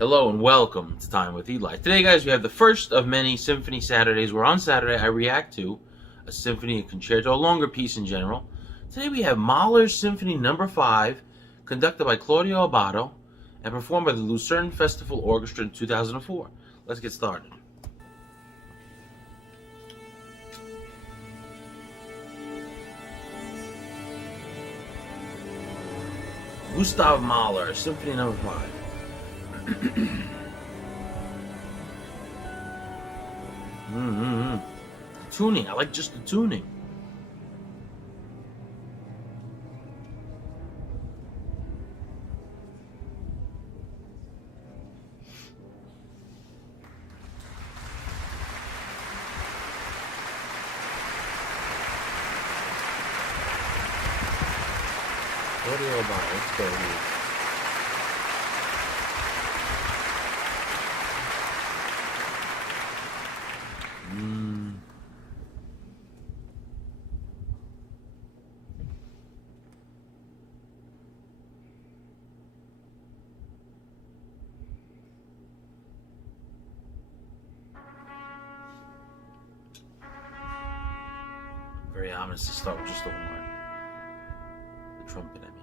Hello and welcome to Time with Eli. Today, guys, we have the first of many Symphony Saturdays, where on Saturday I react to a symphony, a concerto, a longer piece in general. Today we have Mahler's Symphony No. 5, conducted by Claudio Abbado and performed by the Lucerne Festival Orchestra in 2004. Let's get started. Gustav Mahler, Symphony No. 5. The tuning, I like just the tuning. Audio about it. Let's go here. Very ominous to start with just the horn. The trumpet, I mean.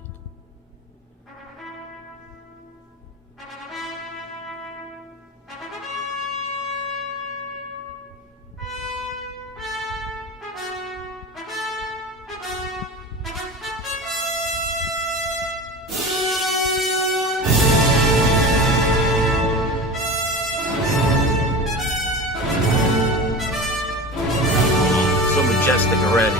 So majestic already.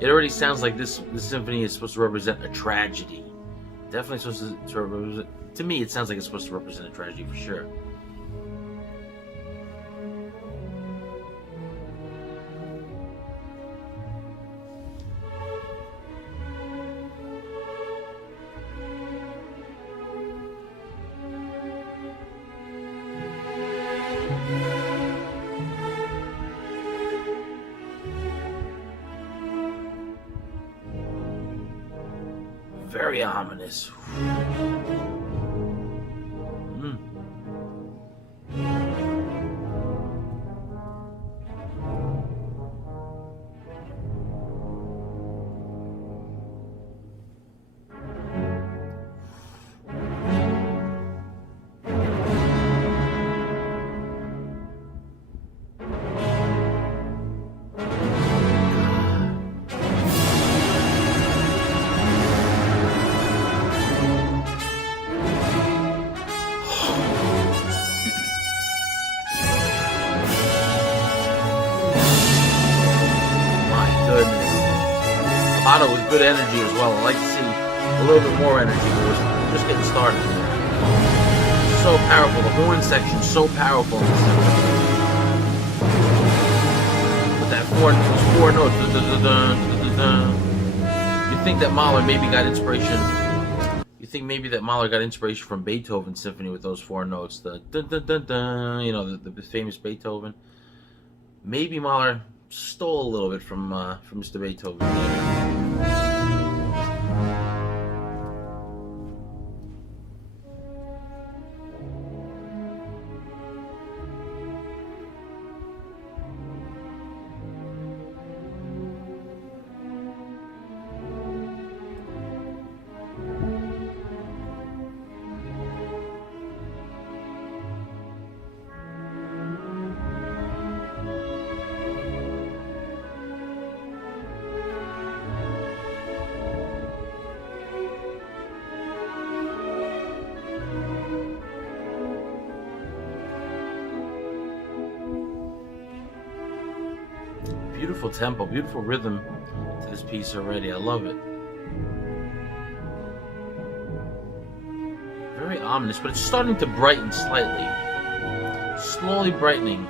It already sounds like this symphony is supposed to represent a tragedy. Definitely supposed to represent. To me, it sounds like it's supposed to represent a tragedy for sure. Very ominous. With good energy as well. I like to see a little bit more energy. We're just getting started. So powerful. The horn section so powerful in this symphony. With that those four notes. You think that Mahler maybe got inspiration? You think maybe that Mahler got inspiration from Beethoven's symphony with those four notes? The you know, the famous Beethoven. Maybe Mahler stole a little bit from Mr. Beethoven. Beautiful tempo, beautiful rhythm to this piece already. I love it. Very ominous, but it's starting to brighten slightly. Slowly brightening.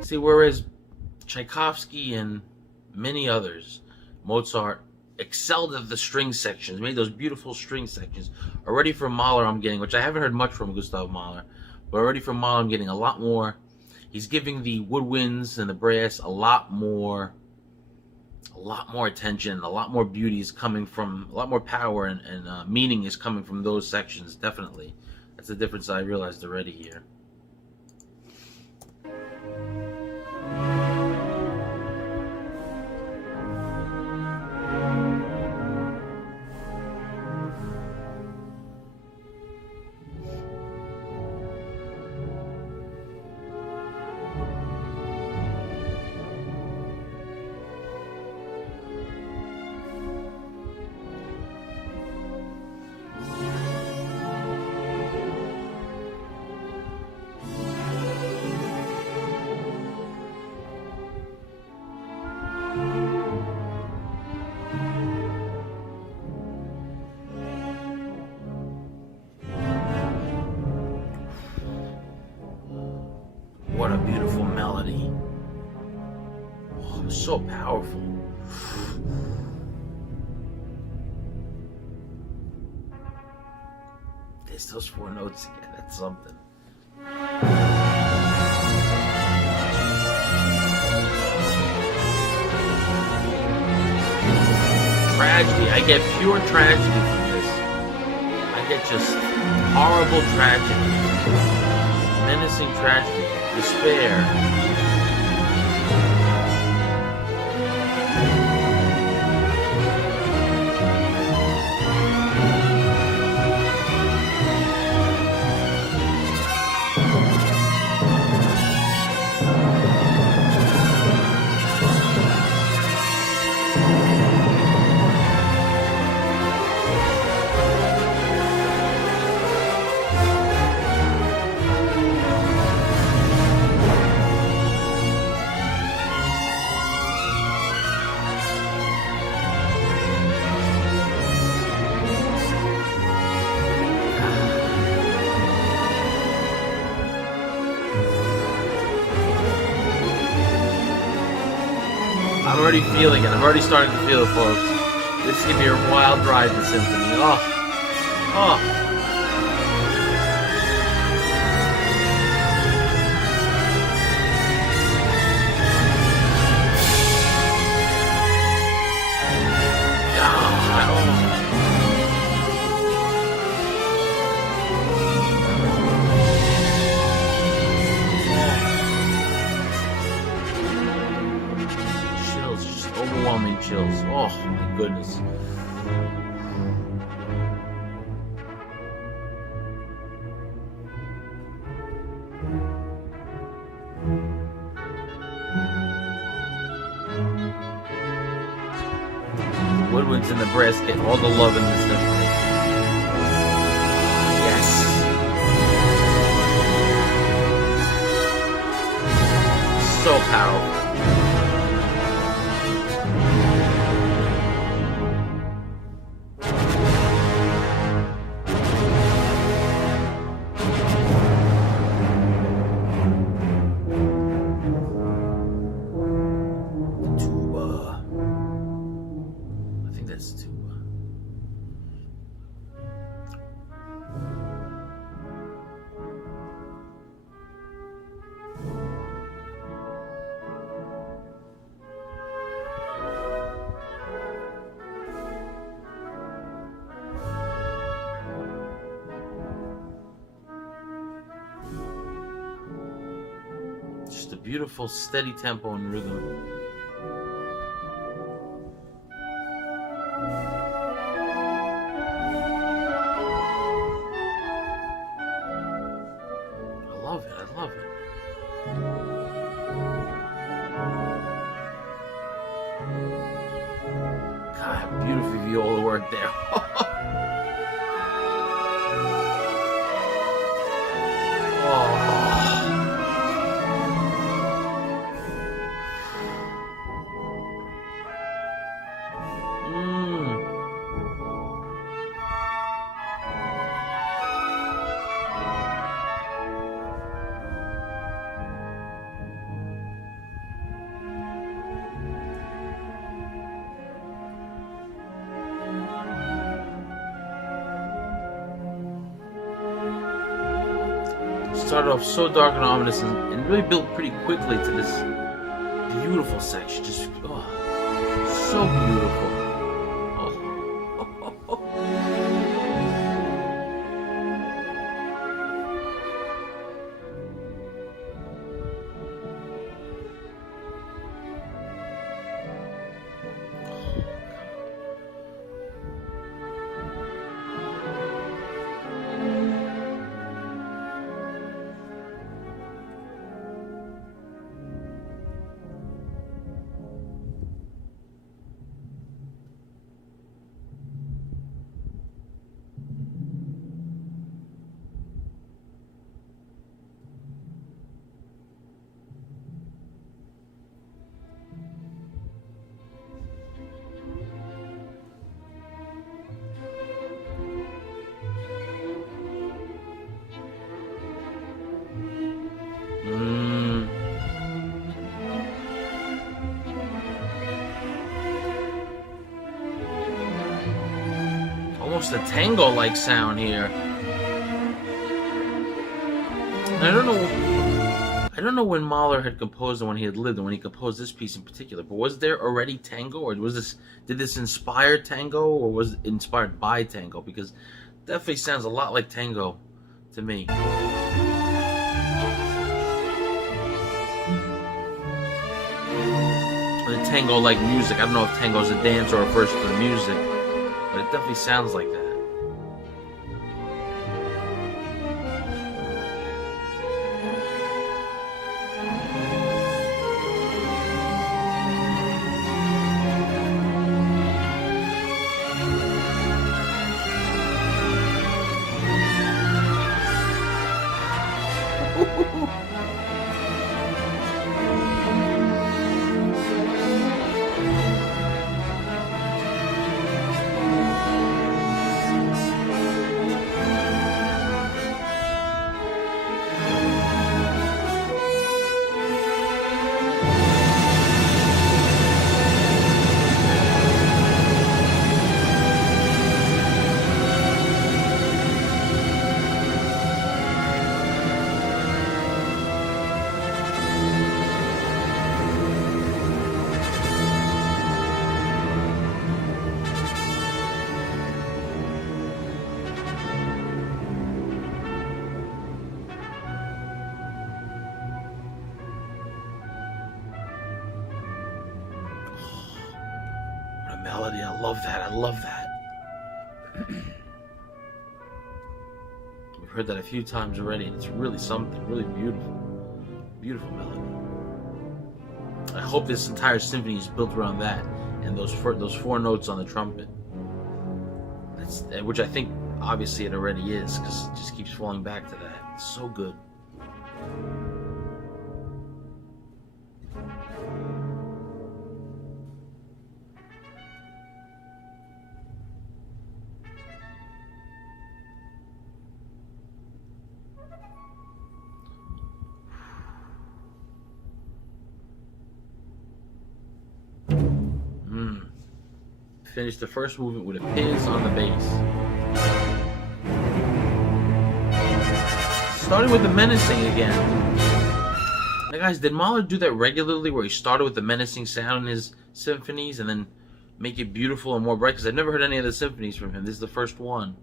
See, whereas Tchaikovsky and many others, Mozart, excelled at the string sections, made those beautiful string sections. Already from Mahler I'm getting, which I haven't heard much from Gustav Mahler, but already from Mahler I'm getting a lot more. He's giving the woodwinds and the brass a lot more attention, a lot more beauty is coming from, a lot more power and meaning is coming from those sections, definitely. That's the difference I realized already here. What a beautiful melody. Oh, so powerful. There's those 4 notes again. That's something. Tragedy. I get pure tragedy from this. I get just horrible tragedy. Menacing tragedy. Despair. I'm already feeling it. I'm already starting to feel it, folks. This is going to be a wild ride, the symphony. Oh. Oh. Overwhelming chills. Oh my goodness. The woodwinds and the brass get all the love in this symphony. Yes. So powerful. Just a beautiful, steady tempo and rhythm. I love it. I love it. God, beautiful viola work there. Started off so dark and ominous, and really built pretty quickly to this beautiful section. Just so beautiful. Almost a tango-like sound here. I don't know when Mahler had composed and when he had lived and when he composed this piece in particular, but was there already tango, or did this inspire tango, or was it inspired by tango? Because it definitely sounds a lot like tango to me. The tango-like music. I don't know if tango is a dance or refers to the music, but it definitely sounds like that. Melody, I love that. I love that. We've heard that a few times already, and it's really something, really beautiful. Beautiful melody. I hope this entire symphony is built around that and those four notes on the trumpet. Which I think obviously it already is, because it just keeps falling back to that. It's so good. Finish the first movement with a piz on the bass. Starting with the menacing again. Now guys, did Mahler do that regularly, where he started with the menacing sound in his symphonies and then make it beautiful and more bright? Because I've never heard any of the symphonies from him. This is the first one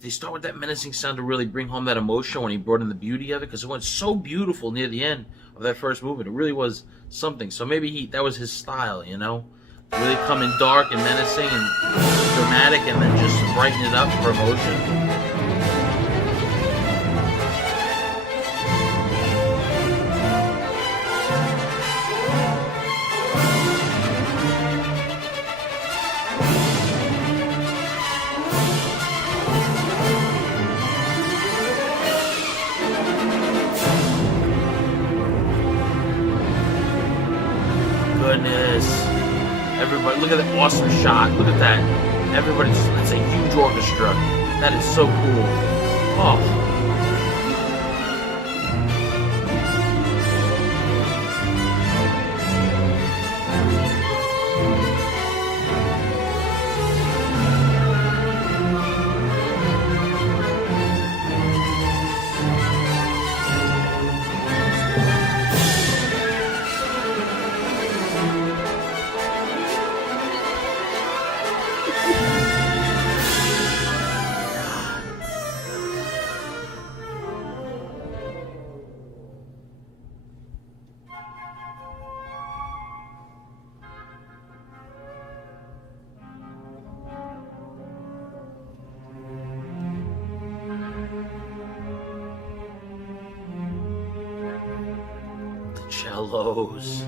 they start with that menacing sound to really bring home that emotion when he brought in the beauty of it, because it went so beautiful near the end of that first movement. It really was something. So maybe that was his style, you know? Really come in dark and menacing and dramatic, and then just brighten it up for emotion. Goodness. Everybody, look at that awesome shot. Look at that. Everybody, it's a huge orchestra. That is so cool. Oh. Cellos.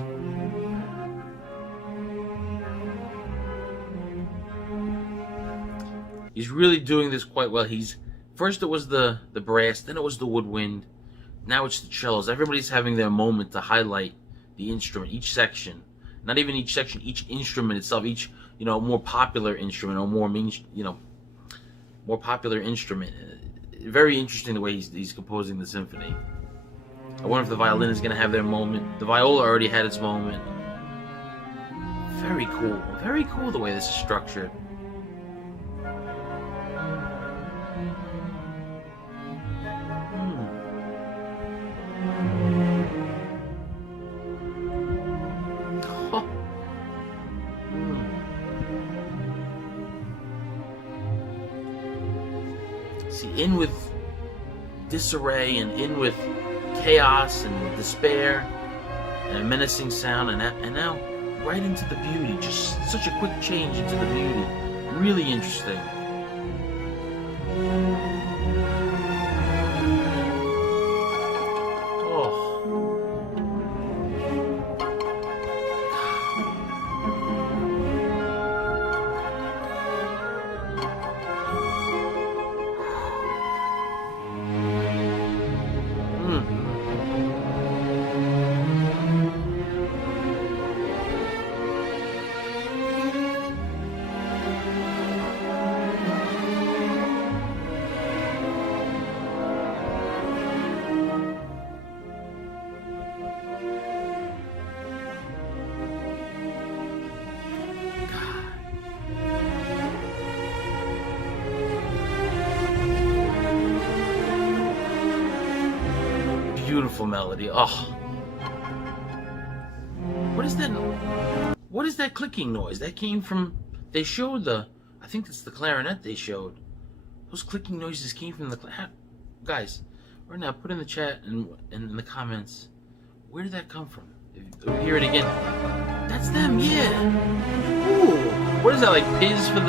He's really doing this quite well. First it was the brass, then it was the woodwind, now it's the cellos. Everybody's having their moment to highlight the instrument, each section. Not even each section, each instrument itself, each, more popular instrument or more popular instrument. Very interesting the way he's composing the symphony. I wonder if the violin is going to have their moment. The viola already had its moment. Very cool. Very cool the way this is structured. See, in with disarray and in with chaos and despair and a menacing sound, and now right into the beauty. Just such a quick change into the beauty. Really interesting. Beautiful melody. Oh, what is that? What is that clicking noise? That came from. They showed I think it's the clarinet they showed. Those clicking noises came from the. Guys, right now, put in the chat and in the comments. Where did that come from? Hear it again. That's them. Yeah. Ooh. What is that, like piz for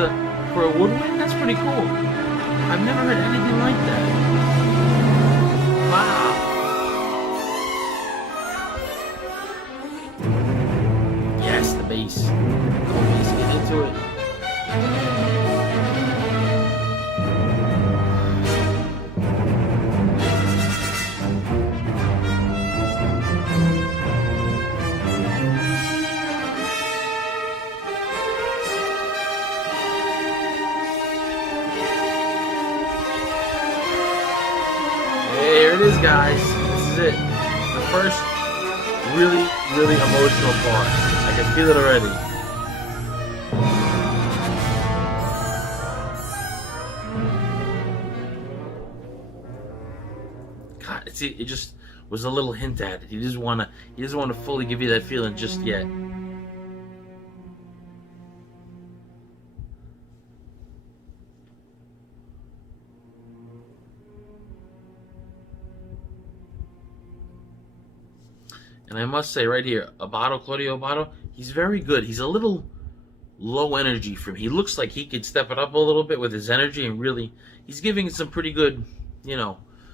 a woodwind? That's pretty cool. I've never heard anything like that. Wow. Yes, the bass. Let's get into it. Here it is, guys. This is it. The first really, really emotional part. I can feel it already. God, it just was a little hint at it. He doesn't want to fully give you that feeling just yet. And I must say right here, Claudio Abbado, he's very good. He's a little low energy for me. He looks like he could step it up a little bit with his energy, and really, he's giving it some pretty good,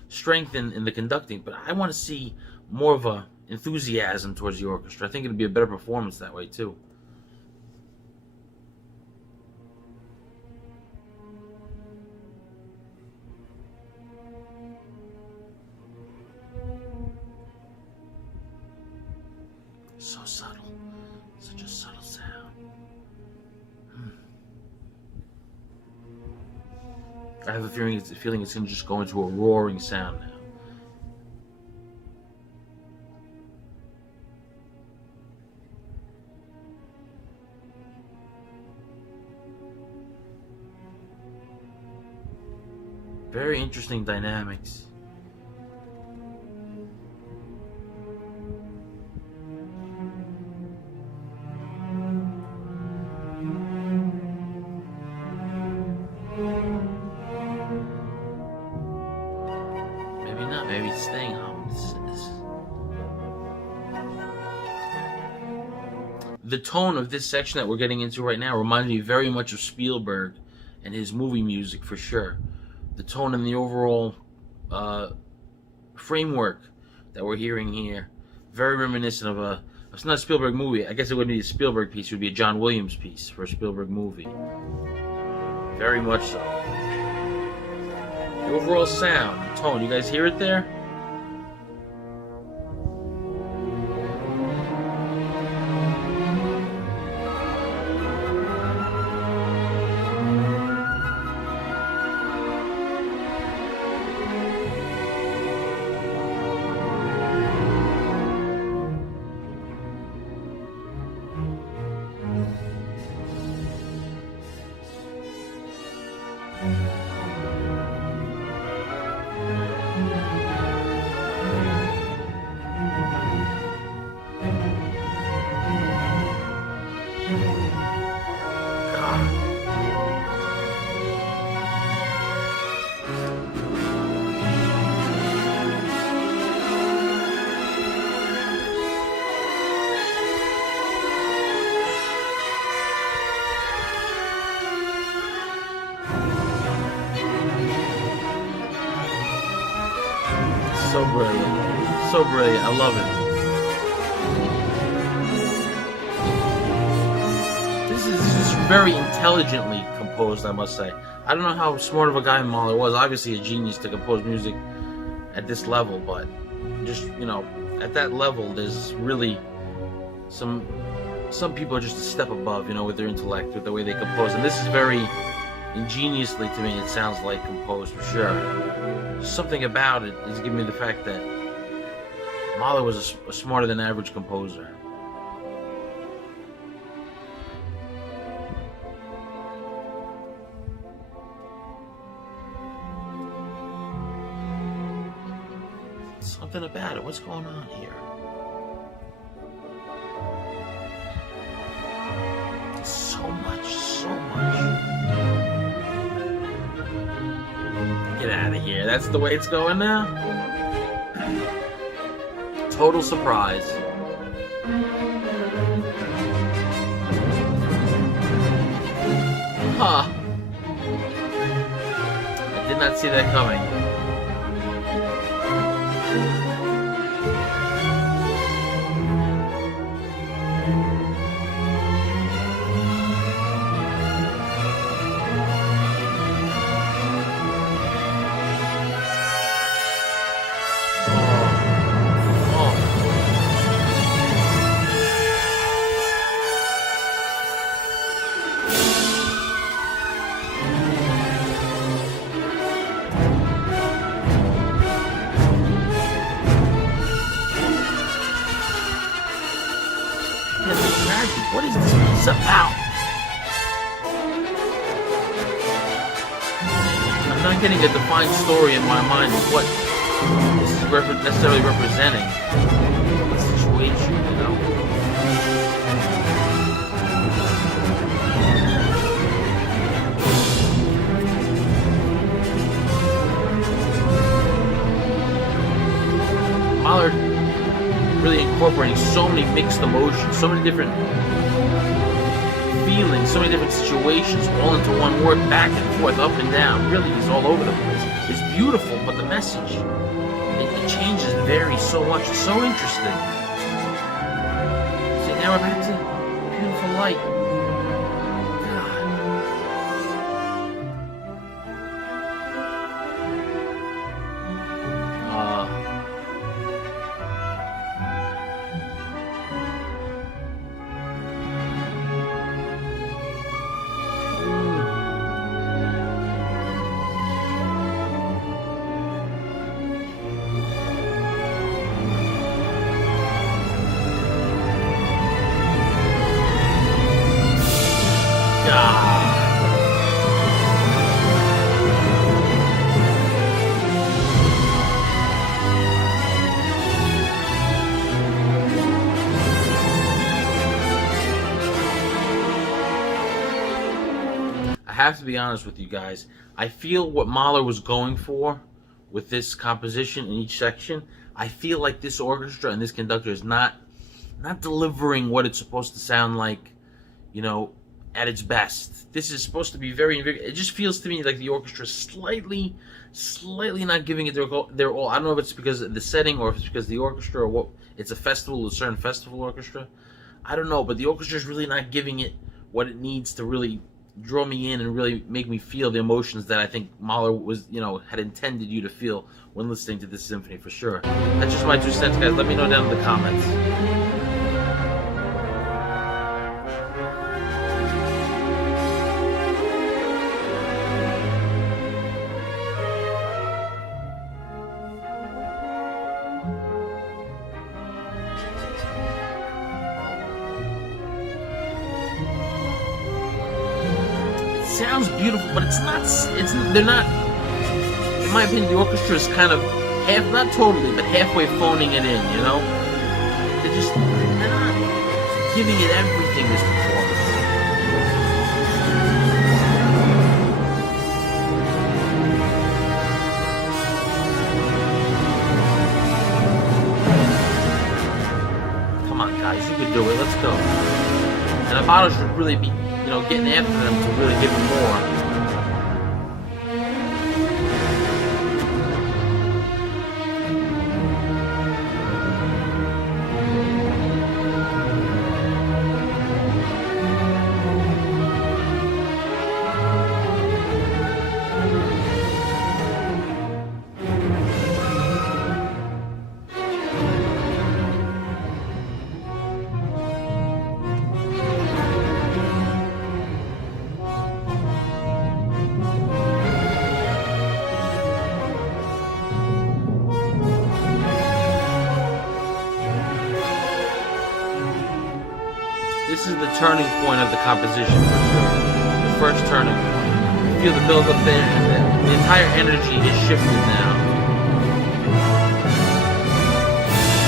strength in the conducting. But I want to see more of a enthusiasm towards the orchestra. I think it'd be a better performance that way too. So subtle. Such a subtle sound. I have a feeling it's going to just go into a roaring sound now. Very interesting dynamics. Maybe not. Maybe it's staying home. The tone of this section that we're getting into right now reminds me very much of Spielberg and his movie music for sure. The tone and the overall framework that we're hearing here, very reminiscent of a, it's not a Spielberg movie. I guess it wouldn't be a Spielberg piece. It would be a John Williams piece for a Spielberg movie. Very much so. The overall sound, tone, you guys hear it there? So brilliant. So brilliant. I love it. This is just very intelligently composed, I must say. I don't know how smart of a guy Mahler was. Obviously a genius to compose music at this level, but just, at that level, there's really some people are just a step above, with their intellect, with the way they compose. And this is very ingeniously, to me, it sounds like composed for sure. Something about it is giving me the fact that Mahler was a smarter than average composer. Something about it. What's going on here? So much. Get out of here. That's the way it's going now? Total surprise. Huh. I did not see that coming. What is this piece about? I'm not getting a defined story in my mind of what this is necessarily representing. What situation, Mahler really incorporating so many mixed emotions, so many different feelings, so many different situations, all into one word, back and forth, up and down. Really, is all over the place. It's beautiful, but the message, it changes, varies so much. It's so interesting. See, now we're back to beautiful light. I have to be honest with you guys. I feel what Mahler was going for with this composition in each section. I feel like this orchestra and this conductor is not delivering what it's supposed to sound like, you know, at its best. This is supposed to be very, it just feels to me like the orchestra is slightly not giving it their all. I don't know if it's because of the setting or if it's because of the orchestra or what. It's a festival, a certain festival orchestra. I don't know, but the orchestra is really not giving it what it needs to really draw me in and really make me feel the emotions that I think Mahler was, you know, had intended you to feel when listening to this symphony, for sure. That's just my 2 cents, guys. Let me know down in the comments. Sounds beautiful, but it's not. They're not. In my opinion, the orchestra is kind of not totally, but halfway phoning it in. You know, they're not giving it everything. This performance. Come on, guys, you can do it. Let's go. And Amato should really be, you know, getting after them to really give them more. This is the turning point of the composition, for sure. The first turning point. You feel the build up there, and the entire energy is shifted now.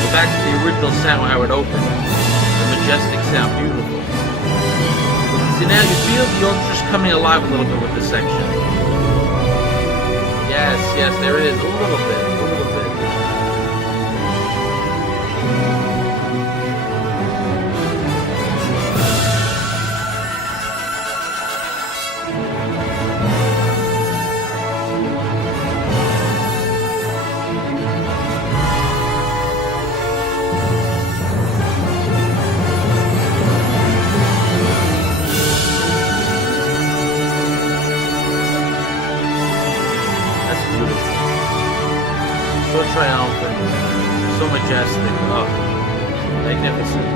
Go back to the original sound, how it opened. The majestic sound, beautiful. See, now you feel the orchestra's coming alive a little bit with this section. Yes, there it is, a little bit. So triumphant, so majestic, oh, magnificent.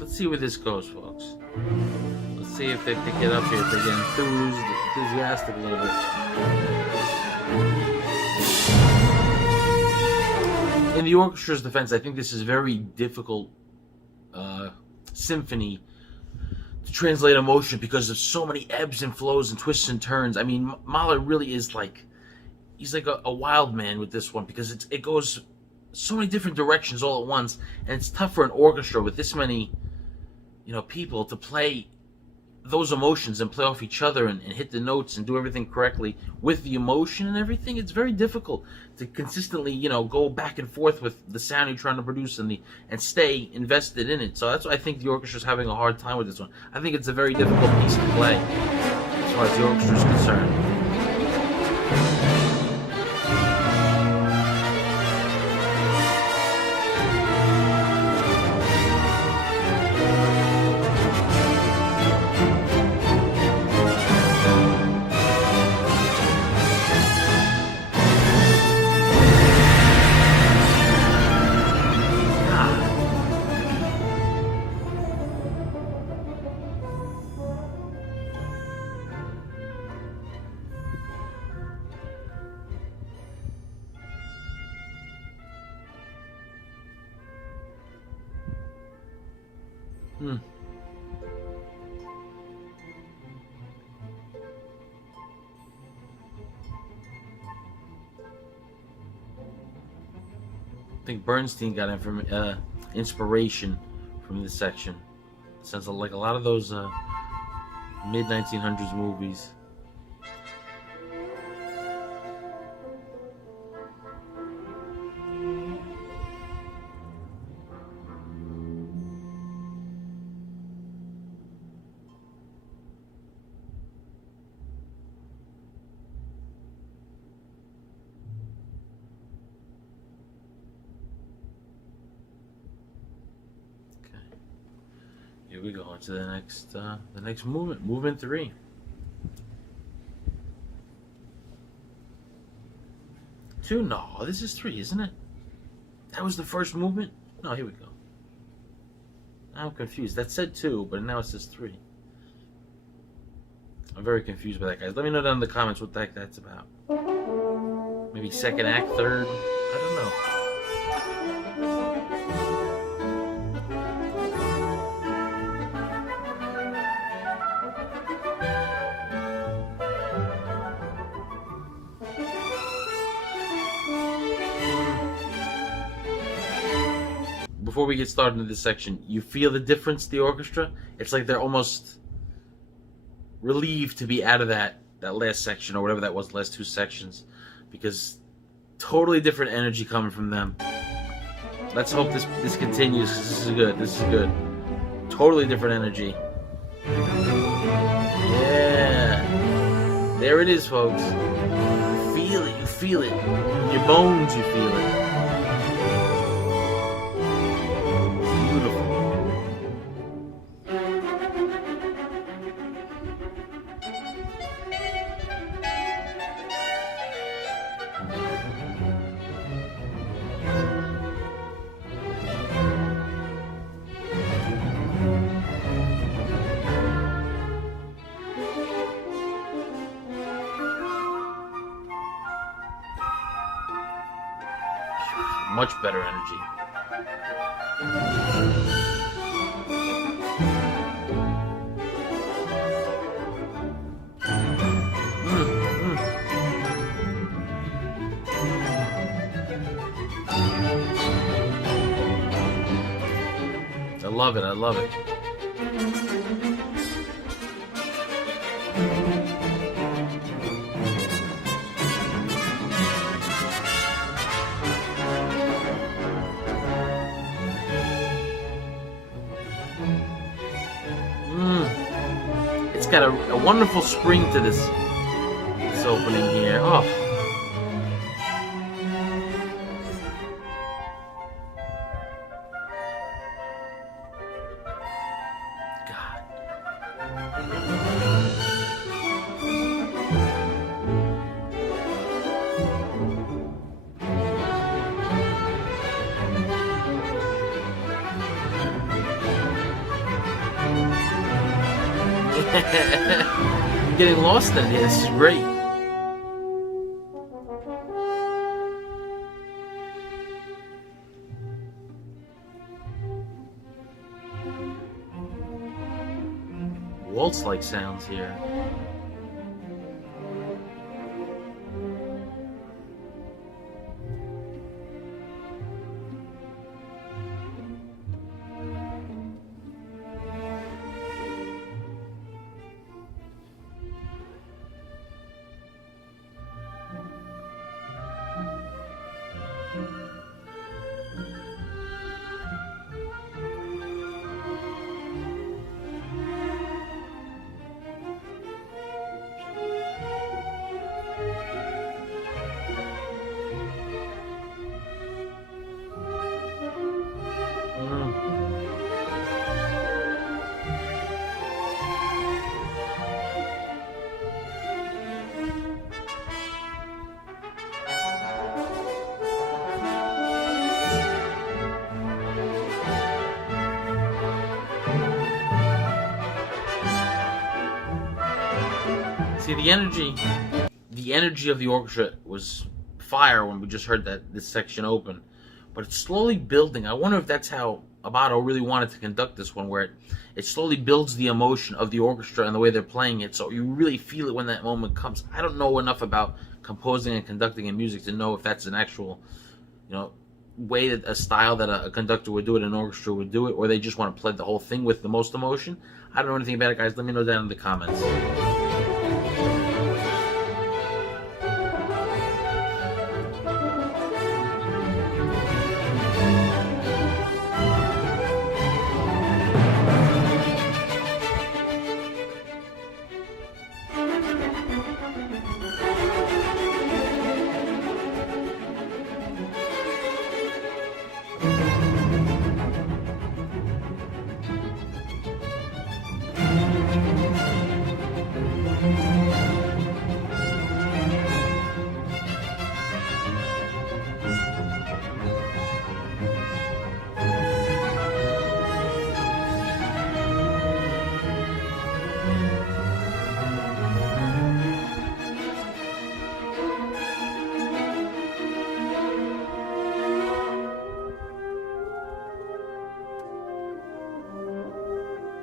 Let's see where this goes, folks. Let's see if they pick it up here, if they get enthusiastic a little bit. In the orchestra's defense, I think this is a very difficult symphony to translate emotion because of so many ebbs and flows and twists and turns. I mean, Mahler really is like, he's like a wild man with this one because it goes so many different directions all at once, and it's tough for an orchestra with this many, people to play those emotions and play off each other and hit the notes and do everything correctly with the emotion and everything. It's very difficult to consistently, go back and forth with the sound you're trying to produce and stay invested in it. So that's why I think the orchestra's having a hard time with this one. I think it's a very difficult piece to play as far as the orchestra's concerned. I think Bernstein got inspiration from this section. Sounds like a lot of those mid-1900s movies. Here we go into the next movement, movement 3. Two? No, this is 3, isn't it? That was the first movement? No, here we go. I'm confused. That said 2, but now it says 3. I'm very confused by that, guys. Let me know down in the comments what the heck that's about. Maybe second act, third? I don't know. Before we get started into this section, you feel the difference, the orchestra? It's like they're almost relieved to be out of that last section, or whatever that was, the last 2 sections, because totally different energy coming from them. Let's hope this continues, because this is good. This is good. Totally different energy. Yeah. There it is, folks. You feel it. You feel it. In your bones, you feel it. Much better energy. I love it. I love it. It's got a wonderful spring to this opening here. Oh. God. I'm getting lost in here. This is great. Waltz-like sounds here. See, the energy of the orchestra was fire when we just heard that this section open, but it's slowly building. I wonder if that's how Abbado really wanted to conduct this one, where it slowly builds the emotion of the orchestra and the way they're playing it, so you really feel it when that moment comes. I don't know enough about composing and conducting in music to know if that's an actual, way that a style that a conductor would do it, an orchestra would do it, or they just want to play the whole thing with the most emotion. I don't know anything about it, guys. Let me know down in the comments.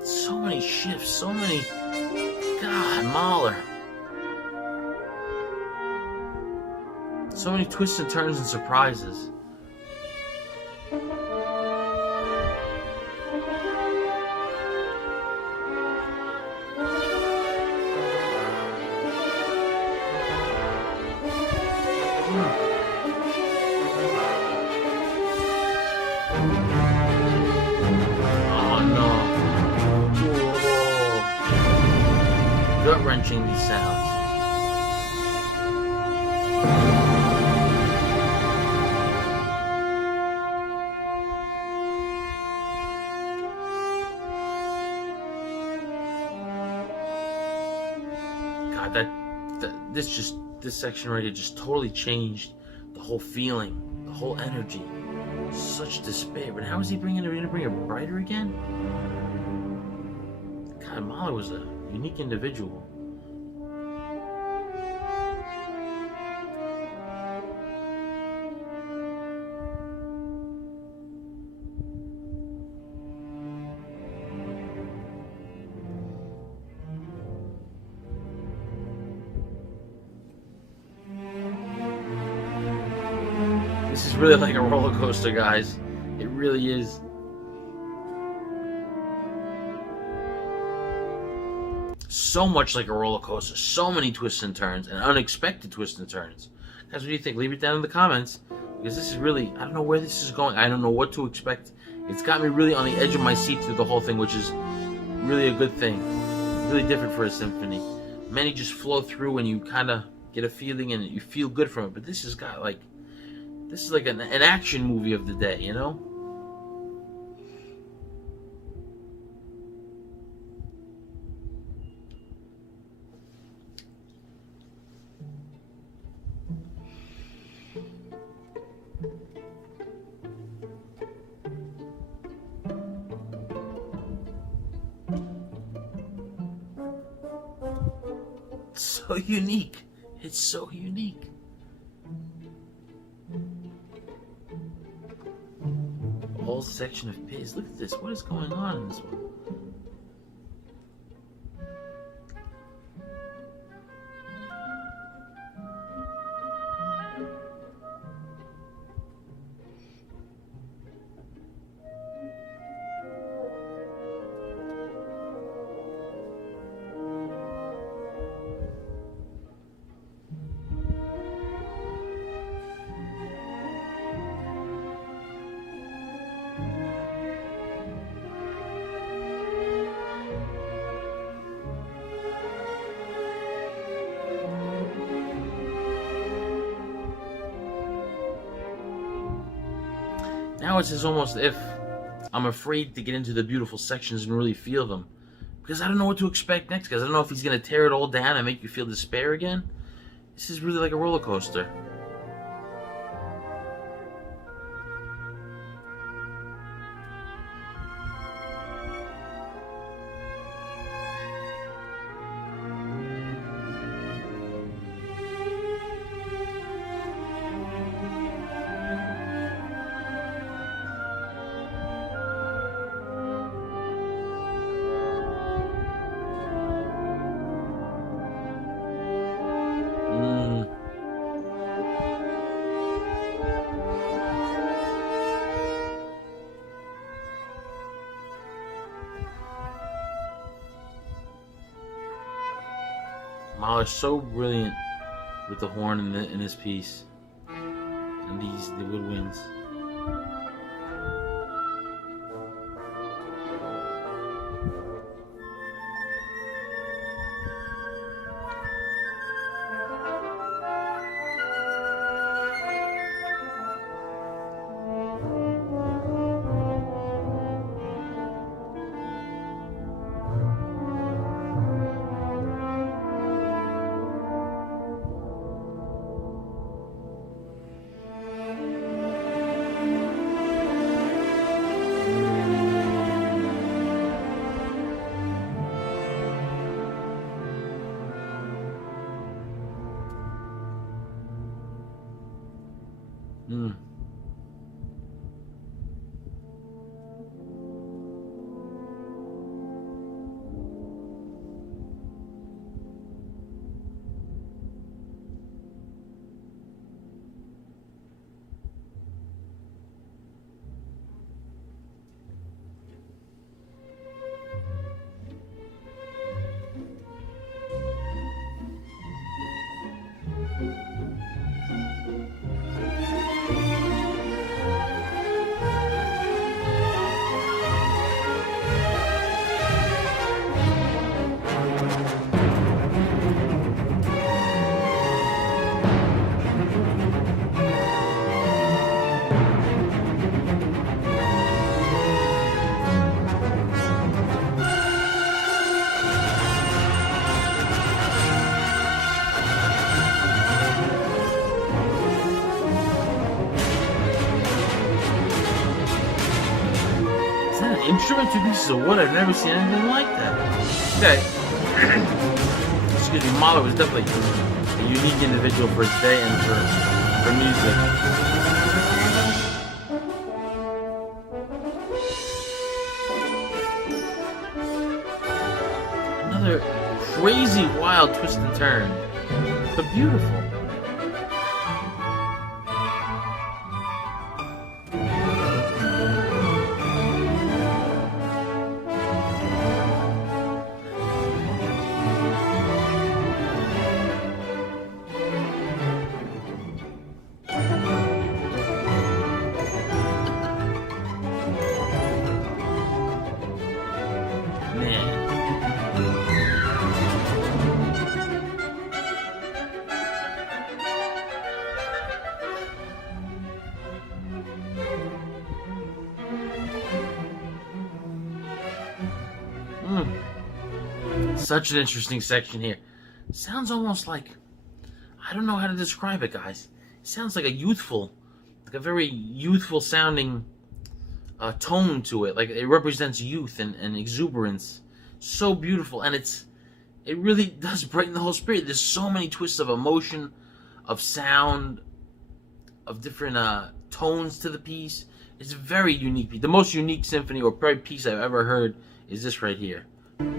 So many shifts, so many. God, Mahler. So many twists and turns and surprises. Gut-wrenching, these sounds. God, this section right here just totally changed the whole feeling, the whole energy. Such despair. But how is he bringing it? Are we gonna bring it brighter again? God, Mahler was a unique individual. This is really like a roller coaster, guys. It really is. So much like a roller coaster. So many twists and turns, and unexpected twists and turns. Guys, what do you think? Leave it down in the comments. Because this is really, I don't know where this is going. I don't know what to expect. It's got me really on the edge of my seat through the whole thing, which is really a good thing. Really different for a symphony. Many just flow through and you kind of get a feeling and you feel good from it. But this has got like, this is like an action movie of the day, you know? So unique. It's so unique. A whole section of pigs. Look at this. What is going on in this one? Now it's as almost if I'm afraid to get into the beautiful sections and really feel them. Because I don't know what to expect next, because I don't know if he's going to tear it all down and make you feel despair again. This is really like a roller coaster. Mahler's so brilliant with the horn in this piece, and the woodwinds. Mm. Is that an instrument? Two pieces of wood? I've never seen anything like that. Okay. Excuse me, Mahler was definitely a unique individual for his day and for music. Another crazy, wild twist and turn, but beautiful. Such an interesting section here. Sounds almost like, I don't know how to describe it, guys. It sounds like a very youthful sounding tone to it. Like it represents youth and exuberance. So beautiful, and it really does brighten the whole spirit. There's so many twists of emotion, of sound, of different tones to the piece. It's a very unique piece. The most unique symphony or probably piece I've ever heard is this right here.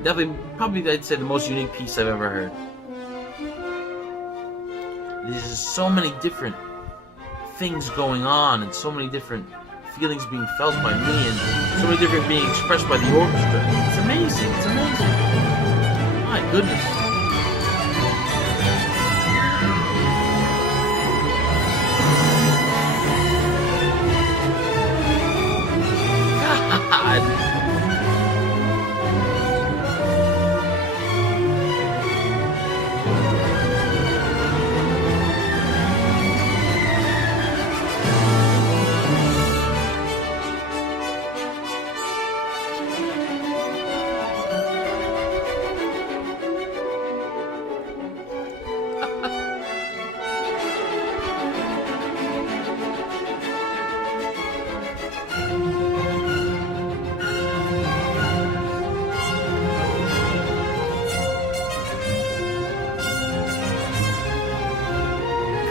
Definitely, probably I'd say the most unique piece I've ever heard. There's just so many different things going on and so many different feelings being felt by me and so many different being expressed by the orchestra. It's amazing. It's amazing. My goodness.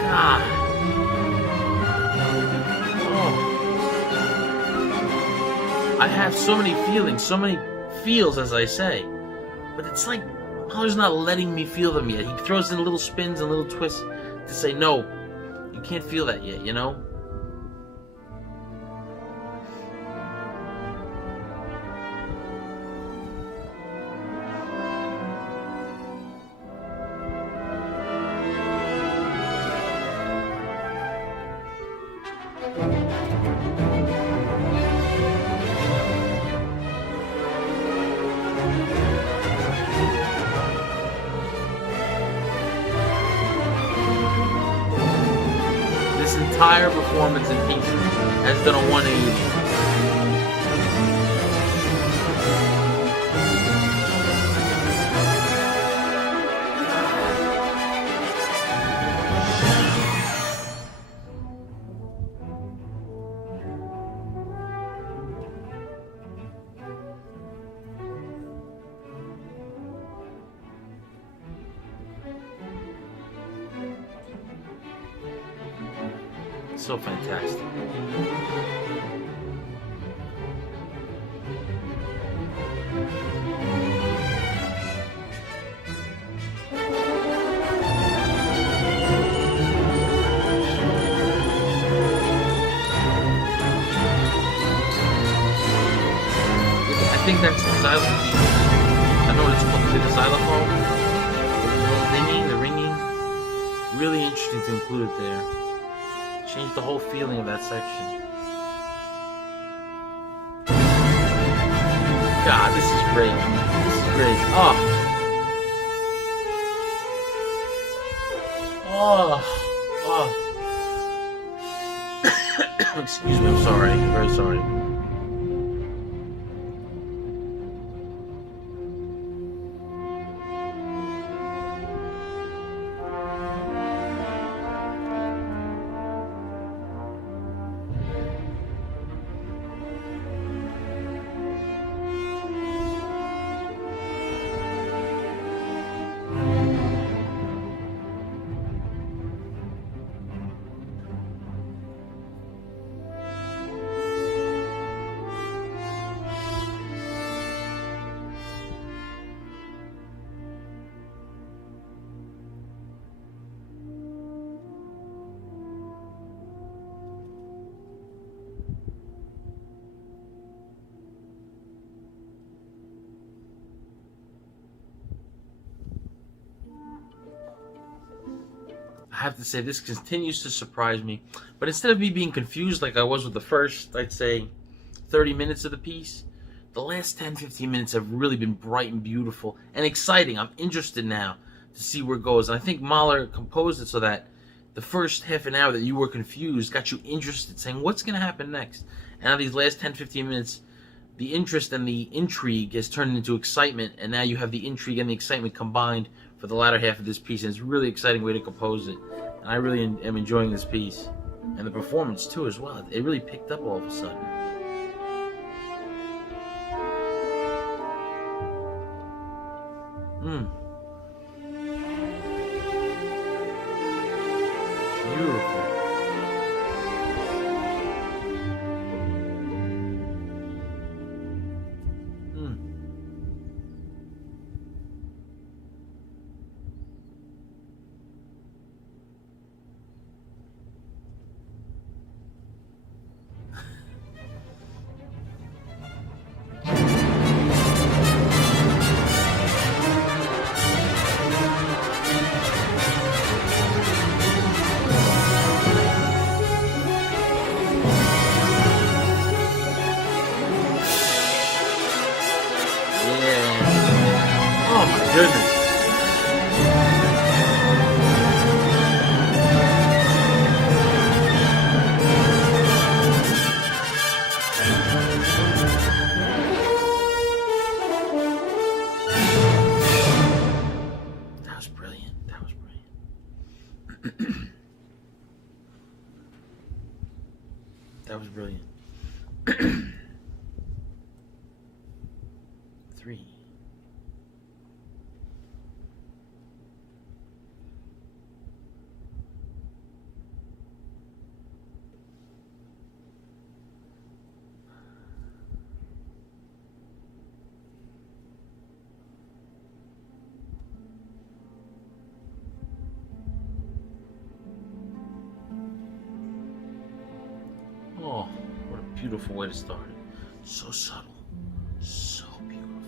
God. I have so many feelings, so many feels, as I say, but it's like Mahler's not letting me feel them yet. He throws in little spins and little twists to say, no, you can't feel that yet, you know? This entire performance in piece has done a 180. So fantastic. I think that's the xylophone. I know what it's called, the xylophone. The ringing. Really interesting to include it there. Changed the whole feeling of that section. God, this is great. This is great. Excuse me, I'm sorry. Very sorry. I have to say, this continues to surprise me. But instead of me being confused like I was with the first, I'd say, 30 minutes of the piece, the last 10-15 minutes have really been bright and beautiful and exciting. I'm interested now to see where it goes. And I think Mahler composed it so that the first half an hour that you were confused got you interested, saying, what's going to happen next? And now these last 10-15 minutes, the interest and the intrigue has turned into excitement, and now you have the intrigue and the excitement combined for the latter half of this piece, and it's a really exciting way to compose it. And I really am enjoying this piece. And the performance, too, as well. It really picked up all of a sudden. Beautiful. Goodness. That was brilliant. That was brilliant. That was brilliant. 3. Oh, what a beautiful way to start it. So subtle. So beautiful.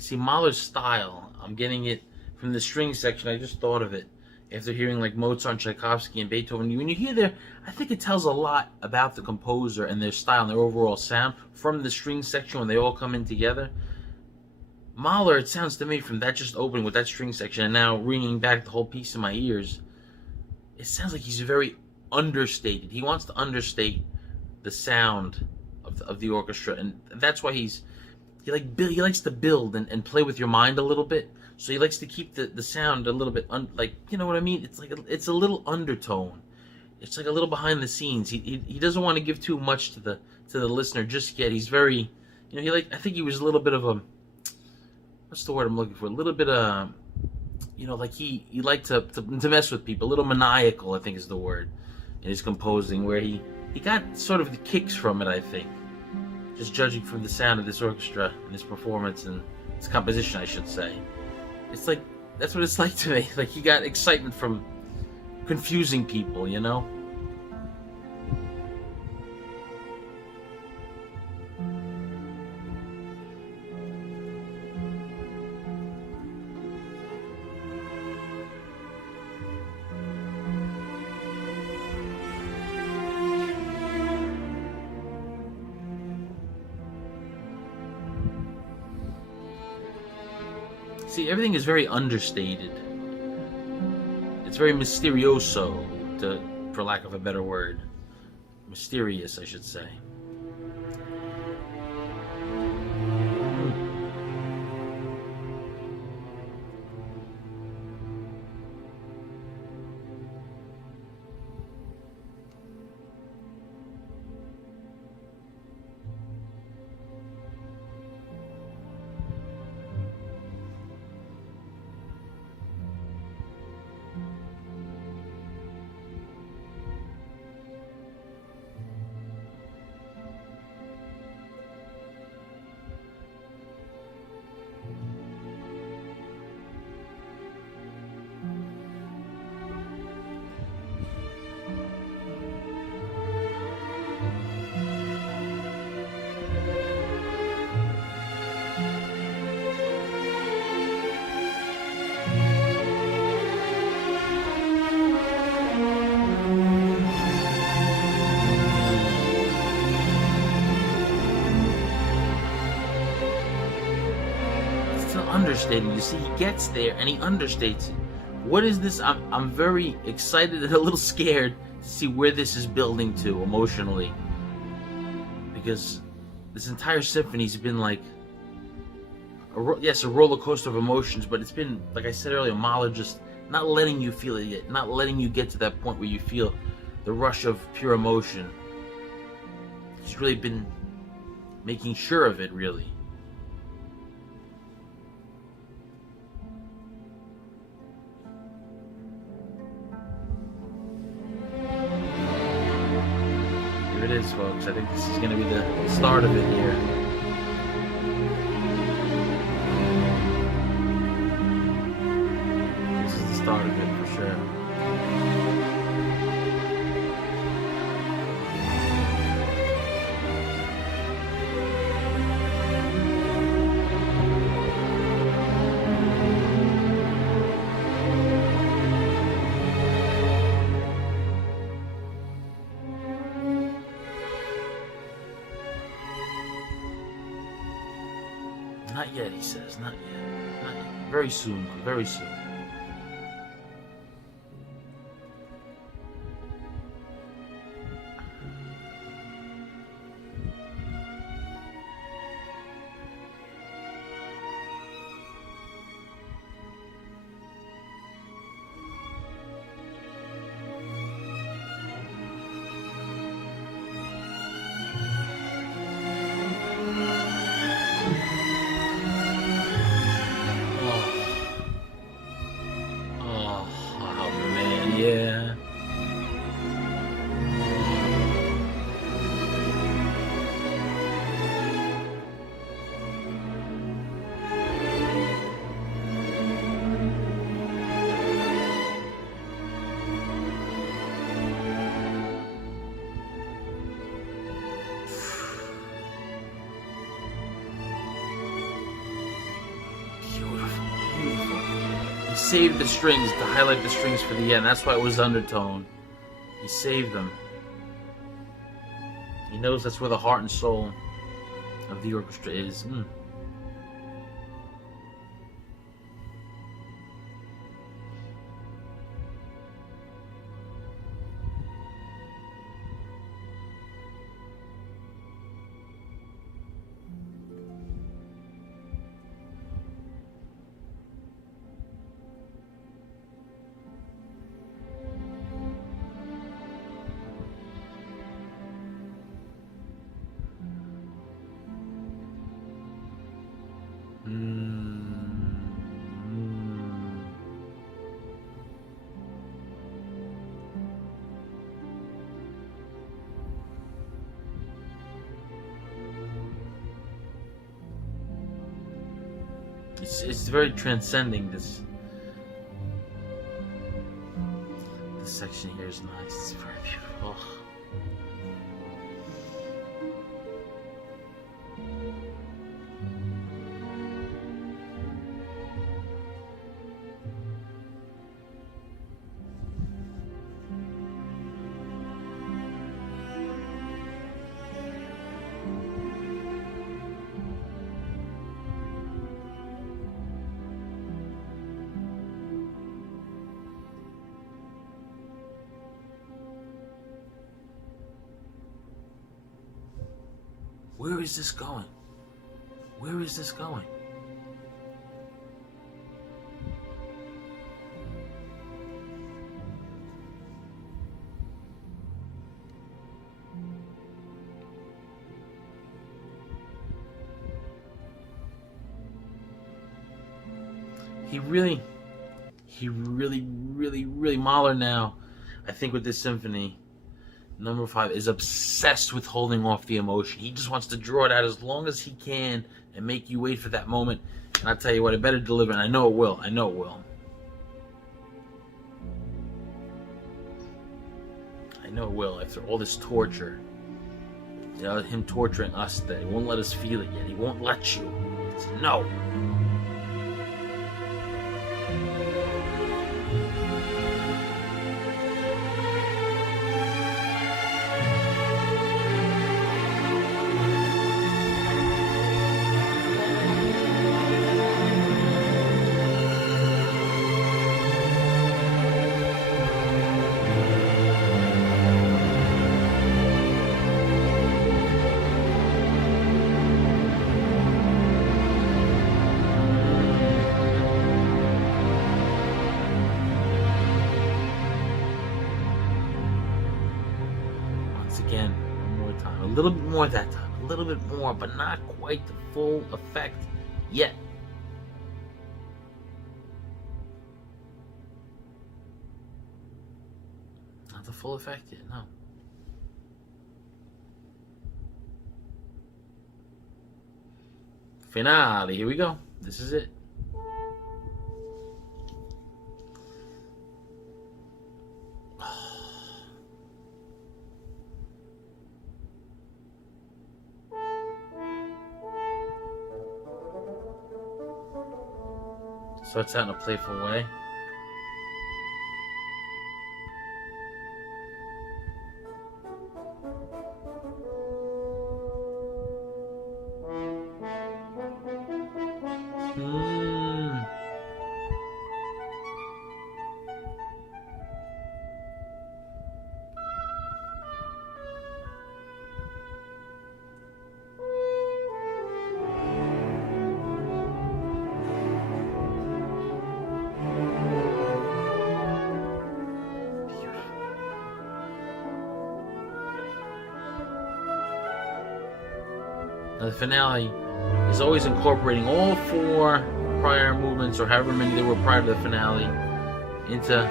see, Mahler's style, I'm getting it from the string section. I just thought of it after hearing like Mozart, and Tchaikovsky, and Beethoven. When you hear their, I think it tells a lot about the composer and their style and their overall sound from the string section when they all come in together. Mahler, it sounds to me, from that just opening with that string section and now ringing back the whole piece in my ears, it sounds like he's very understated. He wants to understate the sound of the orchestra, and that's why he likes to build and play with your mind a little bit. So he likes to keep the sound a little bit like, you know what I mean? It's like it's a little undertone. It's like a little behind the scenes. He doesn't want to give too much to the listener just yet. He's very, you know, I think he was a little bit of a, what's the word I'm looking for? A little bit you know, like he liked to mess with people. A little maniacal, I think is the word, in his composing, where he got sort of the kicks from it, I think. Just judging from the sound of this orchestra and his performance and his composition, I should say. It's like, that's what it's like to me. Like, he got excitement from confusing people, you know? See, everything is very understated. It's very mysterioso, for lack of a better word. Mysterious, I should say. Understating. You see, he gets there and he understates it. What is this? I'm very excited and a little scared to see where this is building to emotionally, because this entire symphony's been like a roller coaster of emotions, but it's been, like I said earlier, Mahler just not letting you feel it yet, not letting you get to that point where you feel the rush of pure emotion. He's really been making sure of it, really. Here it is, folks. I think this is going to be the start of it here. This is the start of it for sure. Not yet, he says. Not yet. Not yet. Very soon. Very soon. saved the strings to highlight the strings for the end. That's why it was undertone. He saved them. He knows that's where the heart and soul of the orchestra is. It's very transcending. This section here is nice. It's very beautiful. Where is this going? Where is this going? Really, Mahler now, I think with this symphony, number 5, is obsessed with holding off the emotion. He just wants to draw it out as long as he can and make you wait for that moment. And I'll tell you what, it better deliver, and I know it will. I know it will. I know it will. After all this torture, you know, him torturing us, that he won't let us feel it yet. He won't let you. It's no. Again, one more time. A little bit more that time. A little bit more, but not quite the full effect yet. Not the full effect yet, no. Finale, here we go. This is it. Starts out in a playful way. Now the finale is always incorporating all 4 prior movements, or however many there were prior to the finale, into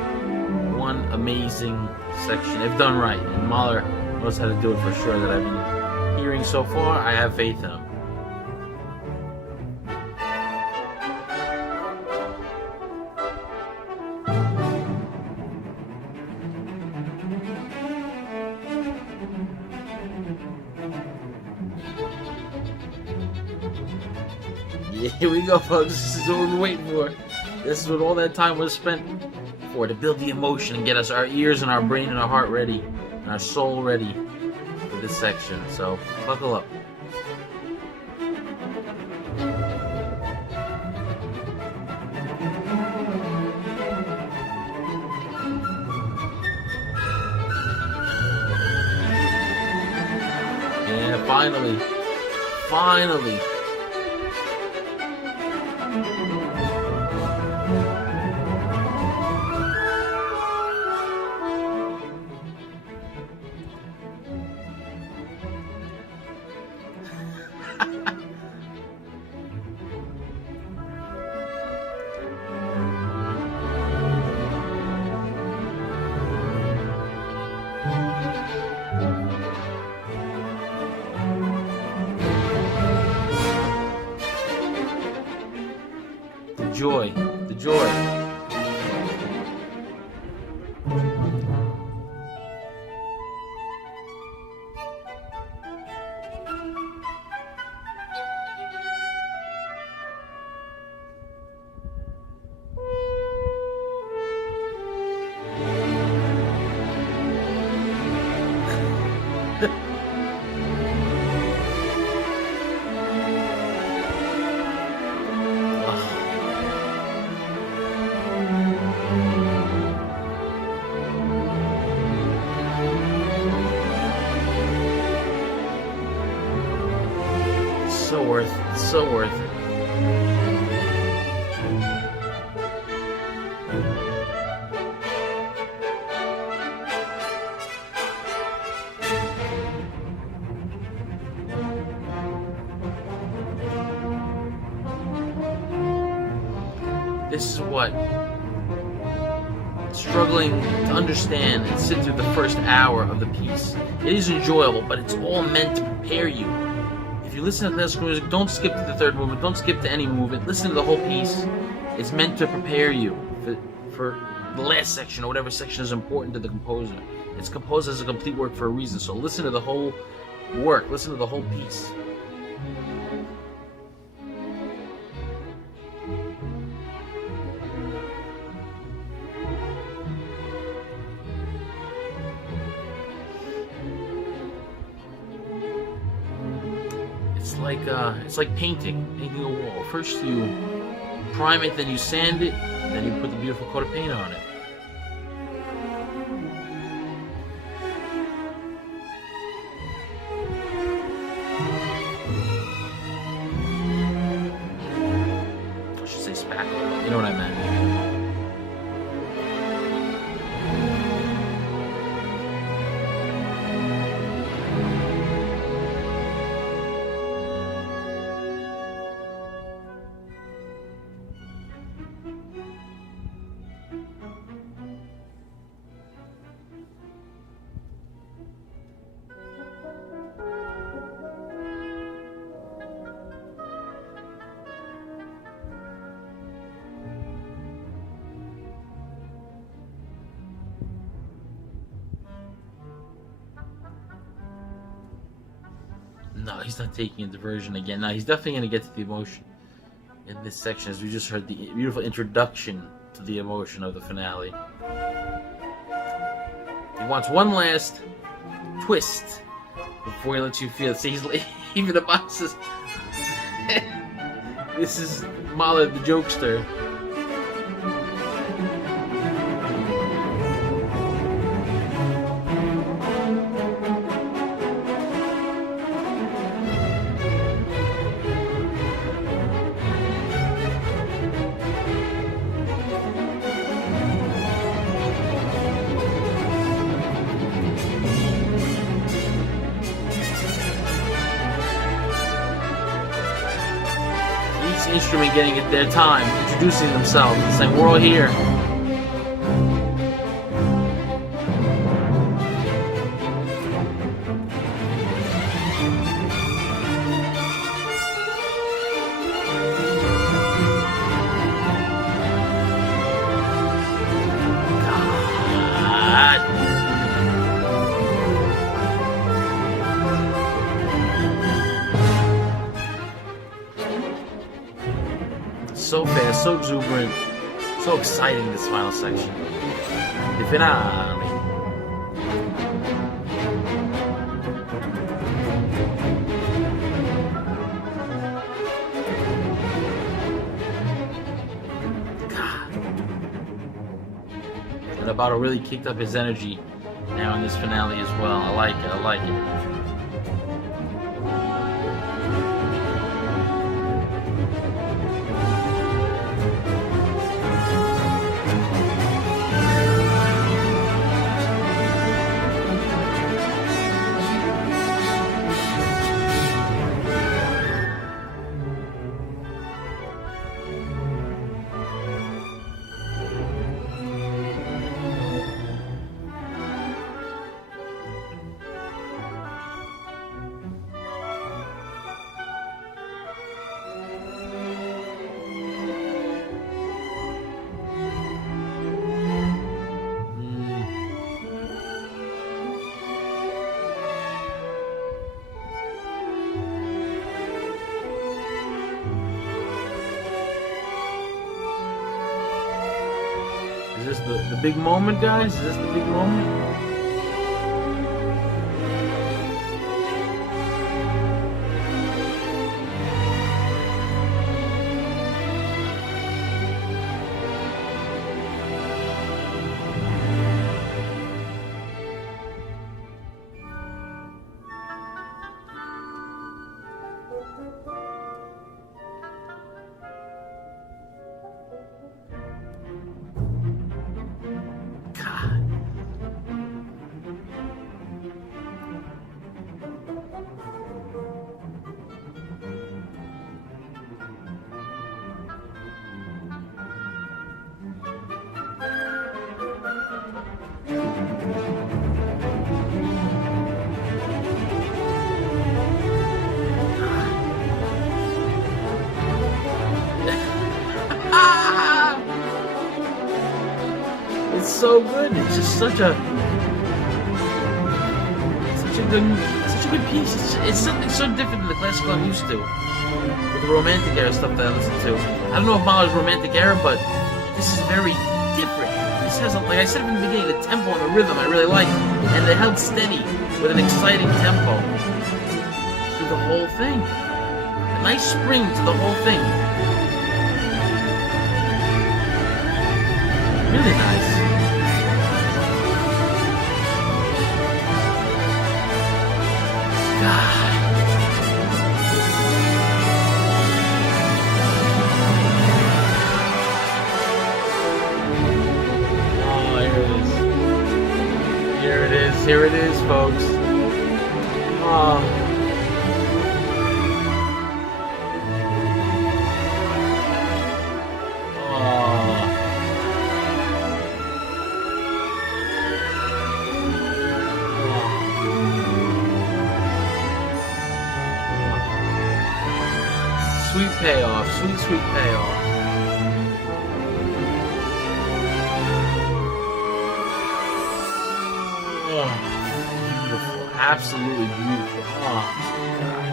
one amazing section, if done right. And Mahler knows how to do it for sure. That I've been hearing so far, I have faith in him. Here we go, folks. This is what we're waiting for. This is what all that time was spent for, to build the emotion and get us our ears and our brain and our heart ready and our soul ready for this section. So buckle up. Yeah, finally. Finally. Joy, the joy. So worth it. So worth it. This is what struggling to understand and sit through the first hour of the piece. It is enjoyable, but it's all meant to prepare you. If you listen to classical music, don't skip to the third movement, don't skip to any movement, listen to the whole piece. It's meant to prepare you for the last section or whatever section is important to the composer. It's composed as a complete work for a reason, so listen to the whole work, listen to the whole piece. It's like painting a wall. First you prime it, then you sand it, then you put the beautiful coat of paint on it. I should say spackle. You know what I meant. No, he's not taking a diversion again. No, he's definitely going to get to the emotion in this section, as we just heard the beautiful introduction to the emotion of the finale. He wants one last twist before he lets you feel it. See, he's even the boss says, this is Mahler the jokester. Instrument getting at their time, introducing themselves and saying, we're all here. So fast, so exuberant. So exciting, this final section. The finale. God. And Abato really kicked up his energy now in this finale as well. I like it. I like it. Is this the big moment, guys? Is this the big moment? It's so good. It's just such a good piece. It's something so different than the classical I'm used to, with the romantic era stuff that I listen to. I don't know if Mahler's romantic era, but this is very different. This has, like I said from the beginning, the tempo and the rhythm I really like, and they held steady with an exciting tempo through the whole thing. A nice spring to the whole thing. Really nice. God. Oh, here it is. Here it is. Here it is, folks. Oh. Sweet payoff, sweet payoff. Oh, beautiful, absolutely beautiful. Oh, God.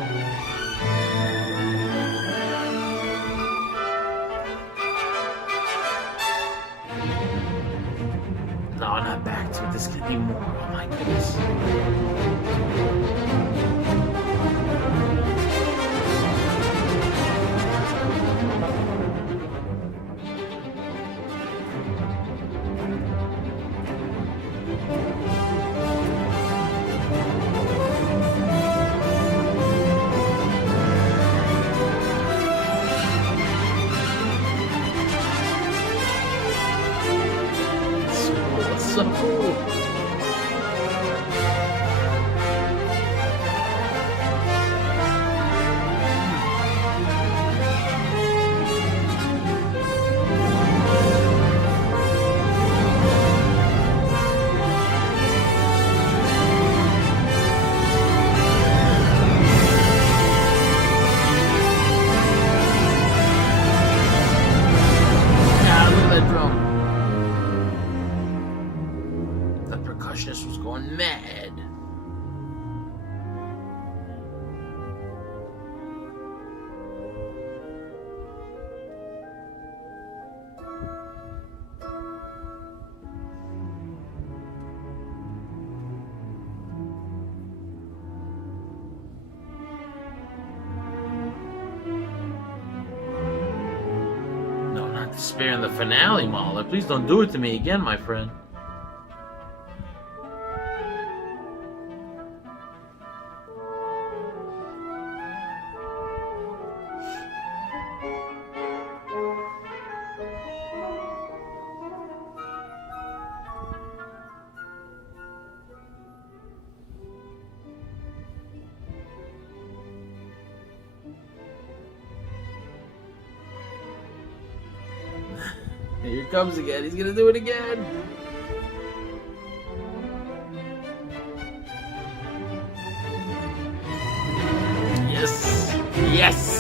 No, not back to it. This could be more. Oh my goodness. So cool. Yeah, look at that drum. The percussionist was going mad. despair in the finale, Mahler. Please don't do it to me again, my friend. Here it comes again. He's gonna do it again. Yes. Yes.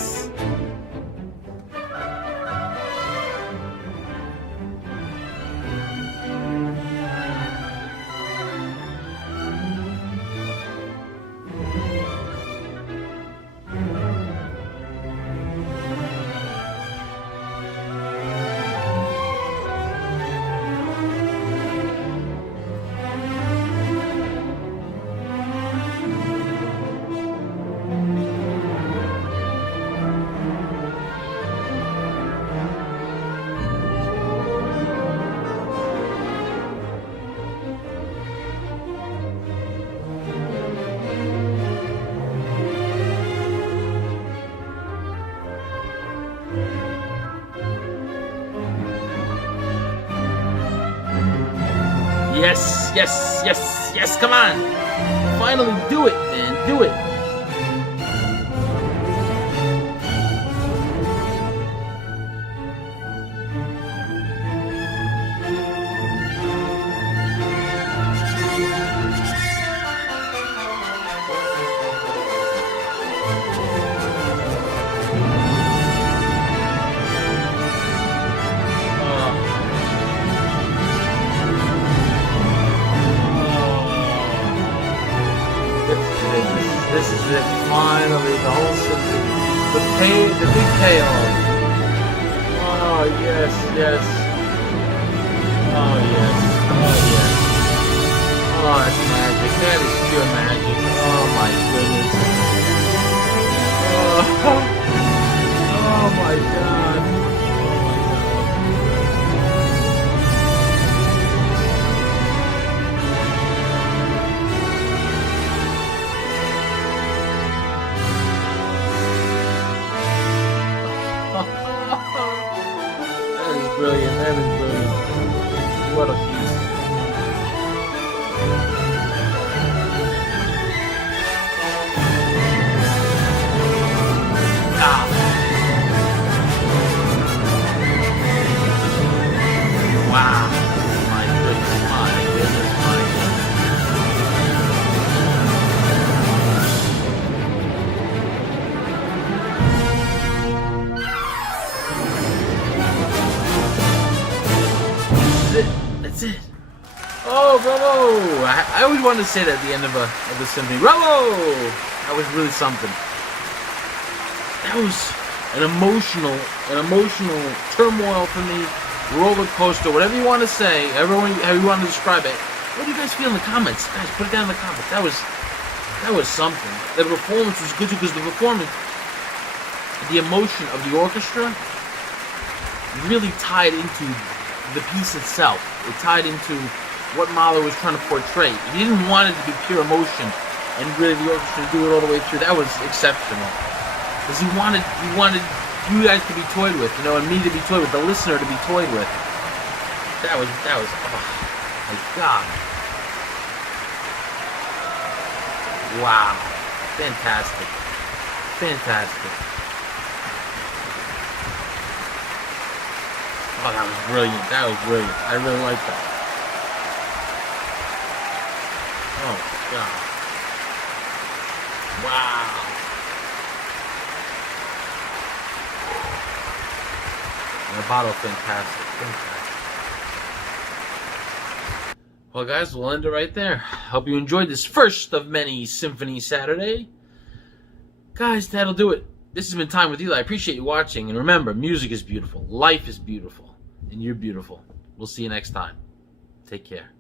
Yes, yes, yes, yes, come on. Finally do it, man. Do it. This is it, finally, the whole symphony. The big payoff. Oh, yes, yes. Oh, yes. Oh, yes. Oh, that's magic. That is pure magic. Oh, my goodness. Oh, oh my God. Oh, my That is brilliant. That is brilliant. What a piece. Ah. Wow. My goodness. My goodness. My goodness. That's it. Oh, bravo! I always wanted to say that at the end of a symphony. Bravo! That was really something. That was an emotional turmoil for me, roller coaster, whatever you want to say, however you want to describe it. What do you guys feel in the comments? Guys, put it down in the comments. That was something. The performance was good too, because the performance, the emotion of the orchestra, really tied into the piece itself. It tied into what Mahler was trying to portray. He didn't want it to be pure emotion and really the orchestra to do it all the way through. That was exceptional. Because he wanted you guys to be toyed with, you know, and me to be toyed with, the listener to be toyed with. That was oh my God. Wow. Fantastic. Fantastic. Oh, that was brilliant. That was brilliant. I really like that. Oh, God. Wow. Legato, fantastic. Fantastic. Well, guys, we'll end it right there. Hope you enjoyed this first of many Symphony Saturday. Guys, that'll do it. This has been Time with Eli. I appreciate you watching. And remember, music is beautiful. Life is beautiful. And you're beautiful. We'll see you next time. Take care.